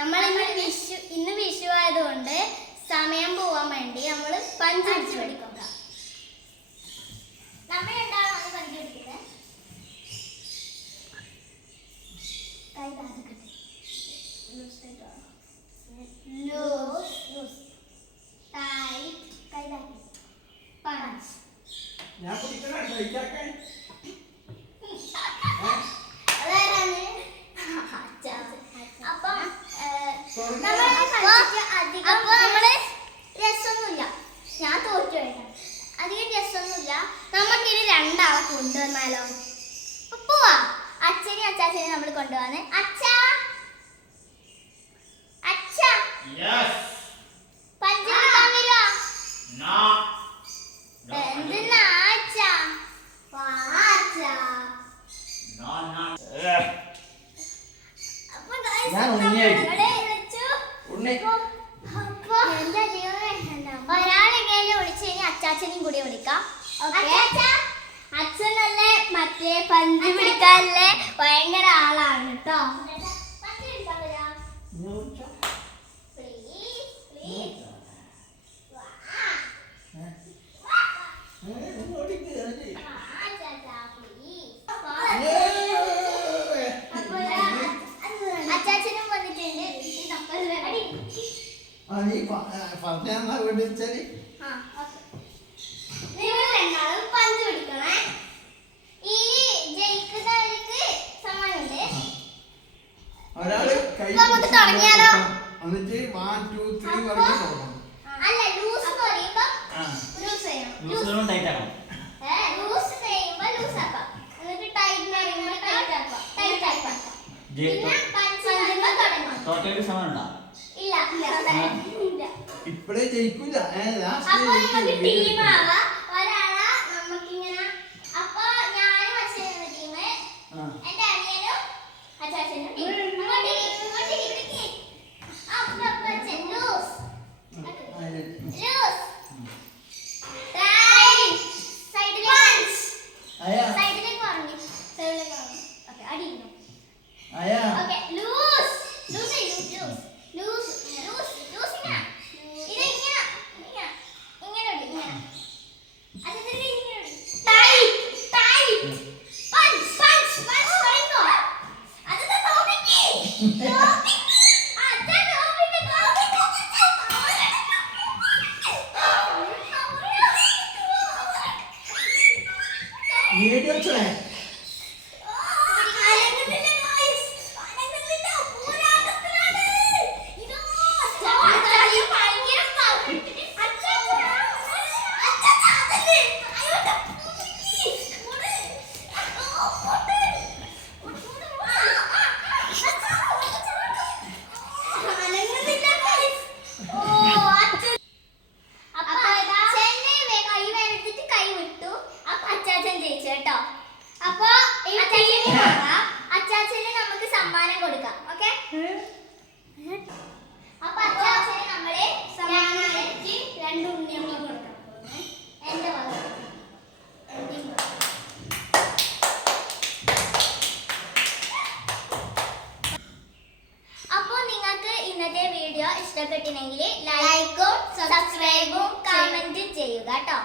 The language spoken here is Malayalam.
നമ്മൾ ഇന്ന് വിഷു ഇന്ന് വിഷു ആയതുകൊണ്ട് സമയം പോവാൻ വേണ്ടി നമ്മൾ പഞ്ച് പിടിച്ചു Yeah, നമ്മൾ you പഞ്ച് do കൈ you ലൂസ് ലൂസ്. ടൈറ്റ് കൈ പഞ്ച് ഞാൻ അതാരാണ് അപ്പം അപ്പൊ നമ്മൾ രസമൊന്നുമില്ല ഞാൻ തോറ്റു കഴിഞ്ഞ. അധികം രസമൊന്നുമില്ല നമുക്കിനി രണ്ടാളെ കൊണ്ടുവന്നാലോ? പോവാ. അച്ഛനെയും അച്ചാച്ചനെയും നമ്മൾ കൊണ്ടുപോവാന്ന്. അച്ഛാ. വരുവാ. എന്തിനാ വാ ഞാൻ നമ്മൾ കൂടി വിളിക്കാം അച്ഛൻ നല്ല മറ്റേ പഞ്ച് പിടിക്കാനുള്ള ഭയങ്കര ആളാണ് കേട്ടോ. ഇങ്ങ് വിളിച്ചോ. ഏ? ഏ, ഒന്ന് ഓടിക്ക്, അത്. ഏ. അച്ചാച്ചനും വന്നിട്ടുണ്ട് ആ, നീ പ- ആ, പറഞ്ഞാ വിളിച്ചാൽ ആ, നിങ്ങൾ പഞ്ച് പിടിക്കണേ. ഈ ജയിക്കുന്നവർക്ക് സമ്മാനമുണ്ട് ഒരാൾ കൈ നമുക്ക് തുടങ്ങിയാലോ? എന്നിട്ട് വൺ ടു ത്രീ പറഞ്ഞ് തുടങ്ങണം അല്ല ലൂസ് പറയുമ്പോ ലൂസ് ചെയ്യണം. Loose ലൂസ് ആണോ tight ലൂസ് കഴിയുമ്പോ ലൂസ് ആക്കാം. എന്നിട്ട് ടൈറ്റ് കഴിയുമ്പോ ടൈറ്റ് ആക്കാം. ടൈറ്റ് ആക്കാം. പിന്നെ പഞ്ചുമ്പോ തുടങ്ങാം. തോറ്റവർക്ക് സമ്മാനം ഉണ്ടോ? ഇല്ല ഇല്ല ഇപ്പഴേ ജയിക്കൂല. ഏ ലാസ്റ്റ് ടീമാവാം 얘 벽돌에 കേട്ടോ. അപ്പൊ അച്ചാച്ചന് നമുക്ക് സമ്മാനം കൊടുക്കാം ഓക്കെ? അപ്പൊ അച്ചാച്ചന് നമ്മൾ സമ്മാനമായിട്ട് രണ്ട് കൊടുക്കാം. നിങ്ങൾക്ക് ഇന്നത്തെ വീഡിയോ ഇഷ്ടപ്പെട്ടില്ലെങ്കിൽ ലൈക്കും സബ്സ്ക്രൈബും കമന്റ് ചെയ്യുക കേട്ടോ.